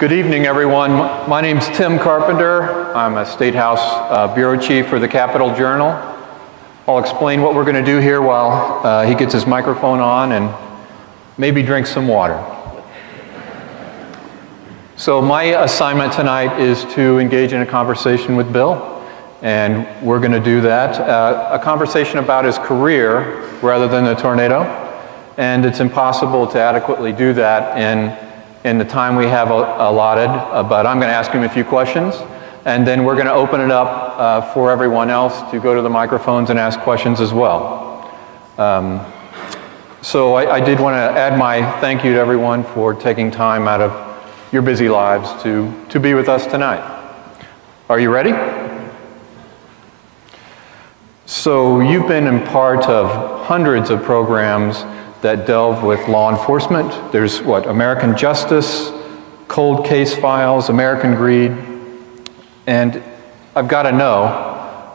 Good evening, everyone. My name's Tim Carpenter. I'm a statehouse bureau chief for the Capital-Journal. I'll explain what we're going to do here while he gets his microphone on and maybe drink some water. So my assignment tonight is to engage in a conversation with Bill, and we're going to do that. A conversation about his career rather than the tornado, and it's impossible to adequately do that in the time we have allotted, but I'm going to ask him a few questions, and then we're going to open it up for everyone else to go to the microphones and ask questions as well. So I did want to add my thank you to everyone for taking time out of your busy lives to be with us tonight. Are you ready? So you've been in part of hundreds of programs that delve with law enforcement. There's what, American Justice, Cold Case Files, American Greed, and I've got to know,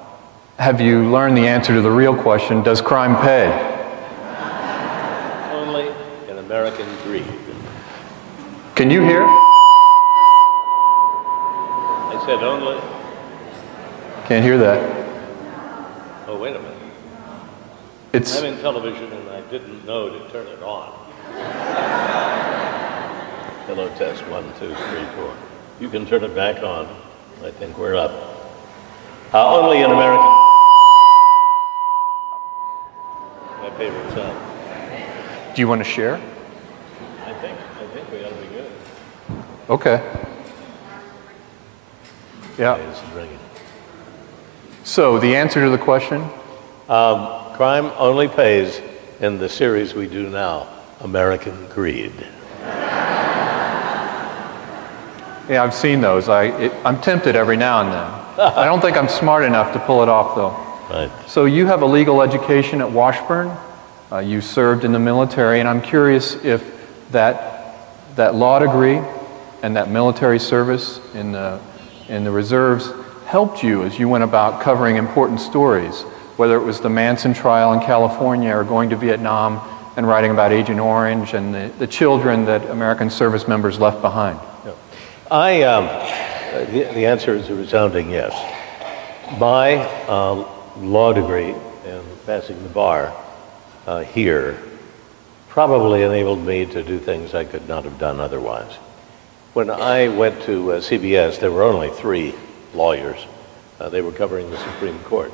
have you learned the answer to the real question, does crime pay? Only in American Greed. Can you hear? I said only. Can't hear that. Oh, wait a minute. I'm in television and I didn't know to turn it on. Hello, test 1, 2, 3, 4. You can turn it back on. I think we're up. Only in American. My favorite sound. Do you want to share? I think we ought to be good. Okay. Yeah. Okay, this is ringing. So the answer to the question? Crime only pays in the series we do now, American Greed. Yeah, I've seen those. I'm tempted every now and then. I don't think I'm smart enough to pull it off, though. Right. So you have a legal education at Washburn. You served in the military, and I'm curious if that law degree and that military service in the reserves helped you as you went about covering important stories, whether it was the Manson trial in California or going to Vietnam and writing about Agent Orange and the children that American service members left behind. The answer is a resounding yes. My law degree and passing the bar here probably enabled me to do things I could not have done otherwise. When I went to CBS, there were only 3 lawyers. They were covering the Supreme Court.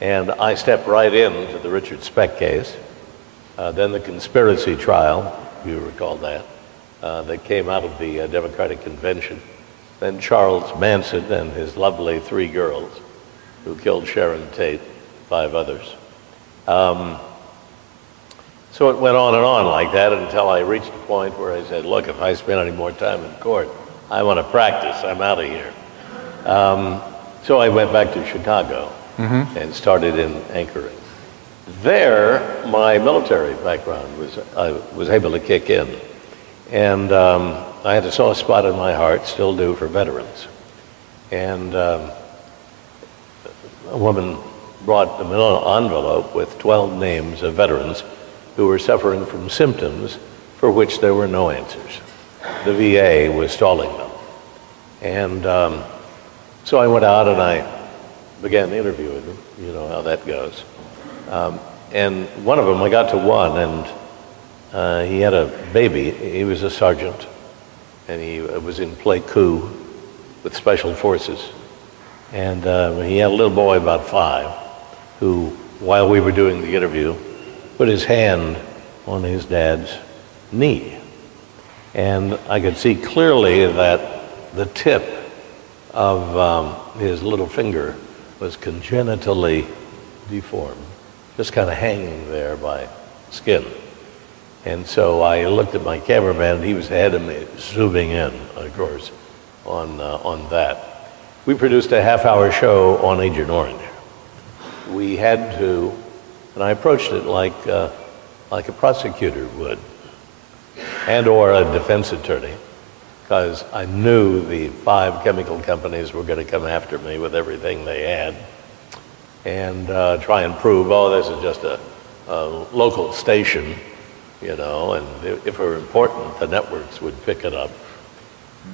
And I stepped right into the Richard Speck case, then the conspiracy trial, you recall that came out of the Democratic Convention, then Charles Manson and his lovely 3 girls who killed Sharon Tate, 5 others. So it went on and on like that until I reached a point where I said, look, if I spend any more time in court, I want to practice, I'm out of here. So I went back to Chicago and started in anchoring. There, my military background was able to kick in. And I had a soft spot in my heart, still do, for veterans. And a woman brought an envelope with 12 names of veterans who were suffering from symptoms for which there were no answers. The VA was stalling them. And so I went out and I began interviewing them. You know how that goes. And one of them, I got to one, and he had a baby. He was a sergeant, and he was in play coup with Special Forces. And he had a little boy about 5 who, while we were doing the interview, put his hand on his dad's knee. And I could see clearly that the tip of his little finger was congenitally deformed, just kind of hanging there by skin. And so I looked at my cameraman, and he was ahead of me, zooming in, of course, on that. We produced a half-hour show on Agent Orange. We had to, and I approached it like a prosecutor would, and or a defense attorney, because I knew the 5 chemical companies were going to come after me with everything they had and try and prove, oh, this is just a local station, you know, and if it were important, the networks would pick it up.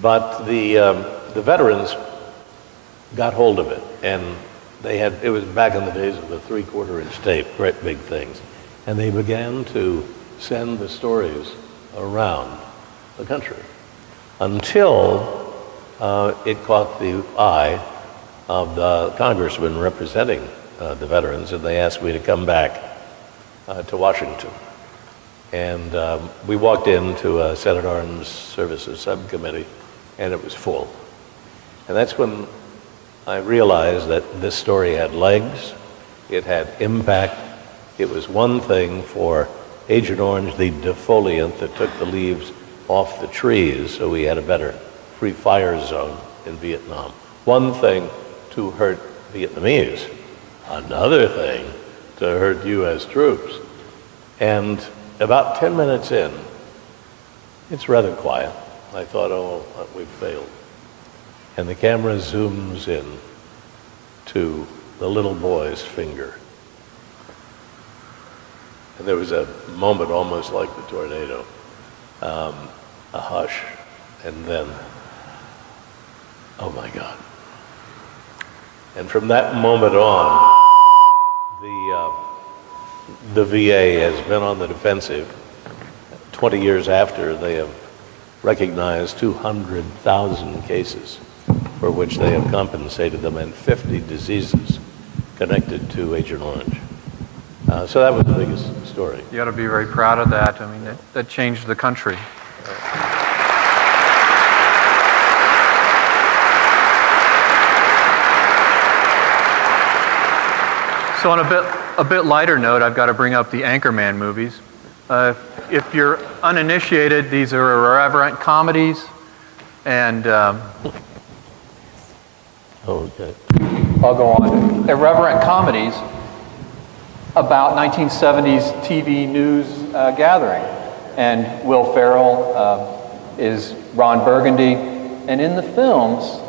But the veterans got hold of it, and it was back in the days of the 3/4-inch tape, great big things. And they began to send the stories around the country until it caught the eye of the congressman representing the veterans, and they asked me to come back to Washington. And we walked into a Senate Armed Services subcommittee, and it was full. And that's when I realized that this story had legs, it had impact. It was one thing for Agent Orange, the defoliant that took the leaves off the trees so we had a better free fire zone in Vietnam. One thing to hurt Vietnamese, another thing to hurt U.S. troops. And about 10 minutes in, it's rather quiet. I thought, oh, we've failed. And the camera zooms in to the little boy's finger. And there was a moment almost like the tornado, a hush, and then, oh my God. And from that moment on, the VA has been on the defensive. 20 years after, they have recognized 200,000 cases for which they have compensated them, and 50 diseases connected to Agent Orange. So that was the biggest story. You ought to be very proud of that. I mean, that changed the country. So on a bit lighter note, I've got to bring up the Anchorman movies. If you're uninitiated, these are irreverent comedies, and okay. I'll go on. Irreverent comedies about 1970s TV news gathering. And Will Ferrell is Ron Burgundy. And in the films,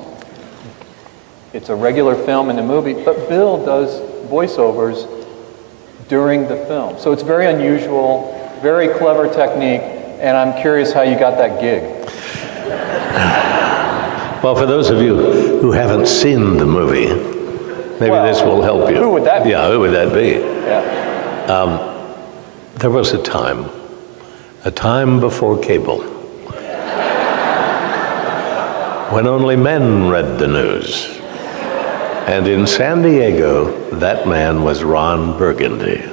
it's a regular film in the movie, but Bill does voiceovers during the film. So it's very unusual, very clever technique, and I'm curious how you got that gig. Well, for those of you who haven't seen the movie, maybe this will help you. Who would that be? Yeah, who would that be? Yeah. There was a time before cable, when only men read the news. And in San Diego, that man was Ron Burgundy.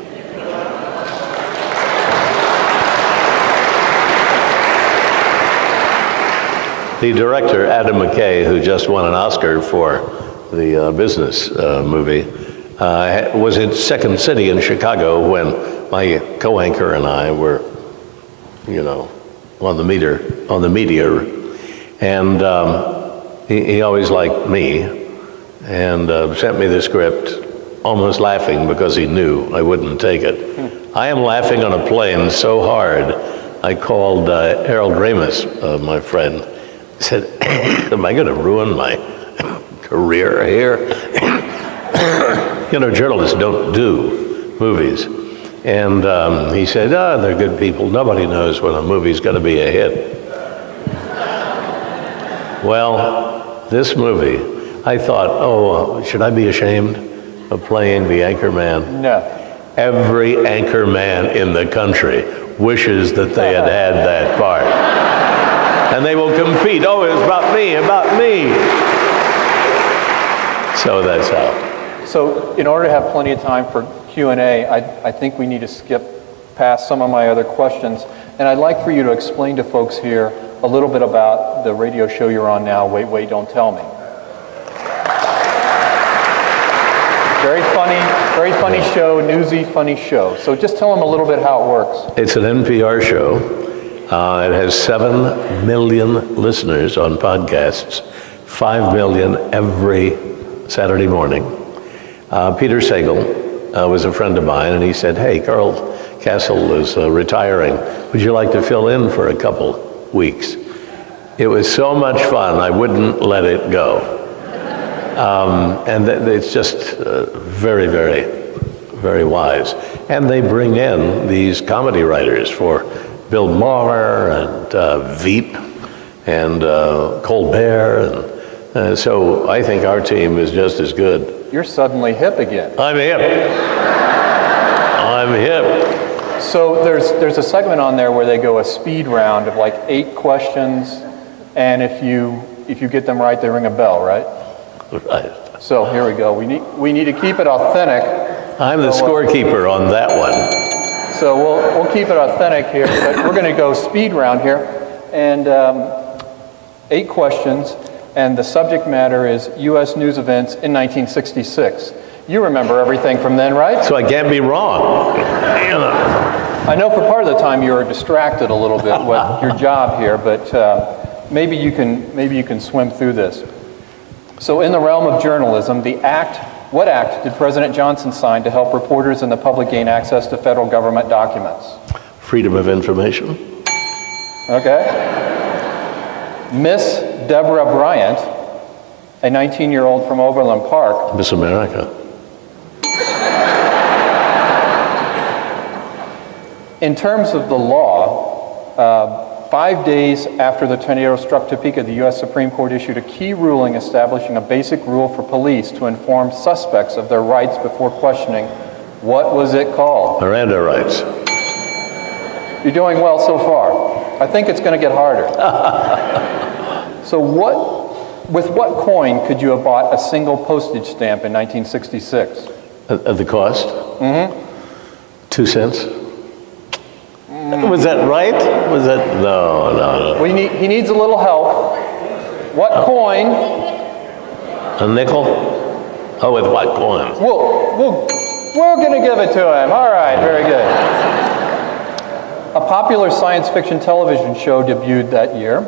The director, Adam McKay, who just won an Oscar for the business movie, was in Second City in Chicago when my co-anchor and I were, on the meteor. And he always liked me, and sent me the script, almost laughing because he knew I wouldn't take it. I am laughing on a plane so hard, I called Harold Ramis, my friend, said, am I going to ruin my career here? Journalists don't do movies. And he said, they're good people. Nobody knows when a movie's going to be a hit. Well, this movie, I thought, should I be ashamed of playing the Anchorman? No. Every Anchorman in the country wishes that they had had that part. And they will compete. Oh, it was about me. So that's how. So in order to have plenty of time for Q&A, I think we need to skip past some of my other questions. And I'd like for you to explain to folks here a little bit about the radio show you're on now, Wait, Wait, Don't Tell Me. Very funny show, newsy, funny show. So just tell them a little bit how it works. It's an NPR show. It has 7 million listeners on podcasts, 5 million every Saturday morning. Peter Sagal was a friend of mine, and he said, hey, Carl Castle is retiring. Would you like to fill in for a couple weeks? It was so much fun, I wouldn't let it go. And it's just very, very, very wise. And they bring in these comedy writers for Bill Maher and Veep and Colbert, and so I think our team is just as good. You're suddenly hip again. I'm hip. I'm hip. So there's a segment on there where they go a speed round of like 8 questions, and if you get them right, they ring a bell, right? Right. So here we go. We need to keep it authentic. I'm the scorekeeper on that one. So we'll keep it authentic here, but we're going to go speed round here, and 8 questions, and the subject matter is U.S. news events in 1966. You remember everything from then, right? So I can't be wrong. I know for part of the time you were distracted a little bit with your job here, but maybe you can swim through this. So in the realm of journalism, what act did President Johnson sign to help reporters and the public gain access to federal government documents? Freedom of information. Okay. Miss Deborah Bryant, a 19-year-old from Overland Park. Miss America. In terms of the law, 5 days after the tornado struck Topeka, the U.S. Supreme Court issued a key ruling establishing a basic rule for police to inform suspects of their rights before questioning. What was it called? Miranda rights. You're doing well so far. I think it's going to get harder. So with what coin could you have bought a single postage stamp in 1966? At the cost? Mm-hmm. 2 cents? Was that right? Was that, no. He needs a little help. What coin? A nickel? Oh, with what coin? We're going to give it to him. All right, very good. A popular science fiction television show debuted that year.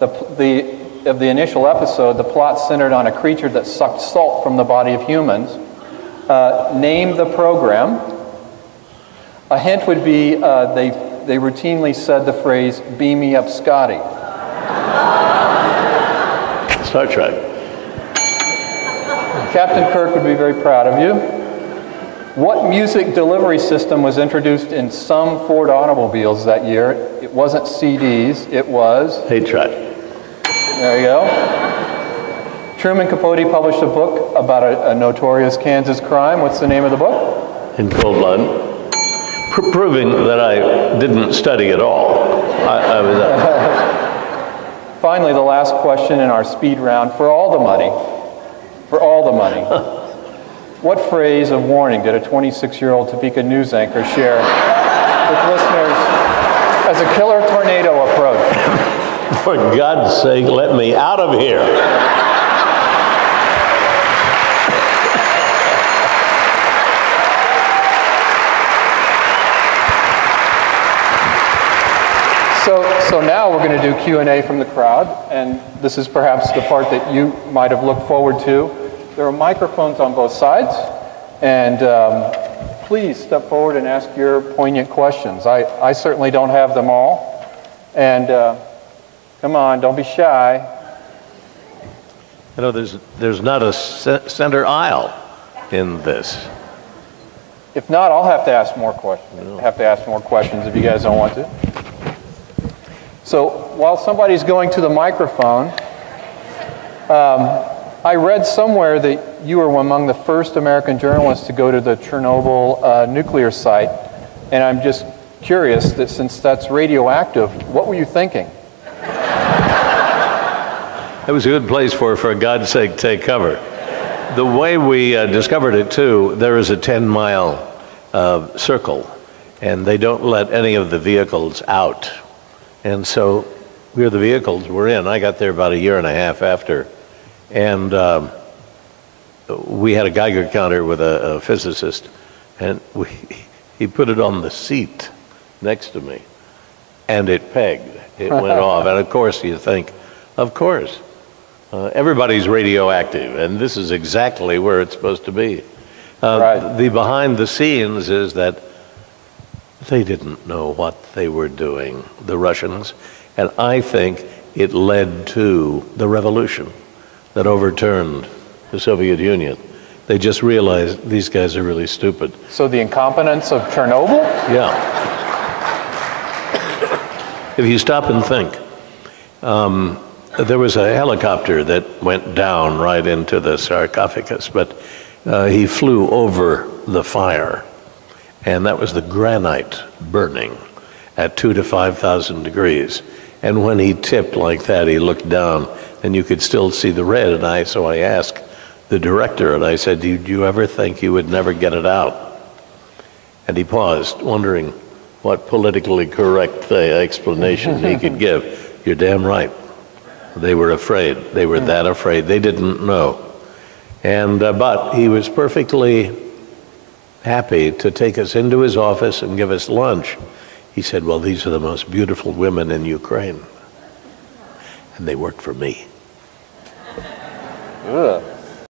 Of the initial episode, the plot centered on a creature that sucked salt from the body of humans. Name the program. A hint would be they routinely said the phrase, "Beam me up, Scotty." Star Trek. Captain Kirk would be very proud of you. What music delivery system was introduced in some Ford automobiles that year? It wasn't CDs, it was... 8-track. There you go. Truman Capote published a book about a notorious Kansas crime. What's the name of the book? In Cold Blood. Proving that I didn't study at all. Finally, the last question in our speed round. For all the money, what phrase of warning did a 26-year-old Topeka news anchor share with listeners as a killer tornado approached? For God's sake, let me out of here. So now we're going to do Q&A from the crowd, and this is perhaps the part that you might have looked forward to. There are microphones on both sides, and please step forward and ask your poignant questions. I certainly don't have them all, and come on, don't be shy. You know, there's not a center aisle in this. If not, I'll have to ask more questions. If you guys don't want to. So while somebody's going to the microphone, I read somewhere that you were among the first American journalists to go to the Chernobyl nuclear site, and I'm just curious that since that's radioactive, what were you thinking? It was a good place for God's sake, take cover. The way we discovered it, too, there is a 10-mile circle, and they don't let any of the vehicles out. And so the vehicles were in. I got there about a year and a half after. And we had a Geiger counter with a physicist, and he put it on the seat next to me, and it pegged. It went off. And of course, you think, of course, everybody's radioactive, and this is exactly where it's supposed to be. Right. The behind the scenes is that they didn't know what they were doing, the Russians, and I think it led to the revolution that overturned the Soviet Union. They just realized these guys are really stupid. So the incompetence of Chernobyl? Yeah. If you stop and think, There was a helicopter that went down right into the sarcophagus, but he flew over the fire, and that was the granite burning at 2,000 to 5,000 degrees. And when he tipped like that, he looked down, and you could still see the red. And so I asked the director, and I said, "Did you ever think you would never get it out?" And he paused, wondering what politically correct explanation he could give. "You're damn right. They were afraid. They were that afraid. They didn't know." And but he was perfectly happy to take us into his office and give us lunch. He said, "Well, these are the most beautiful women in Ukraine, and they work for me." Ugh.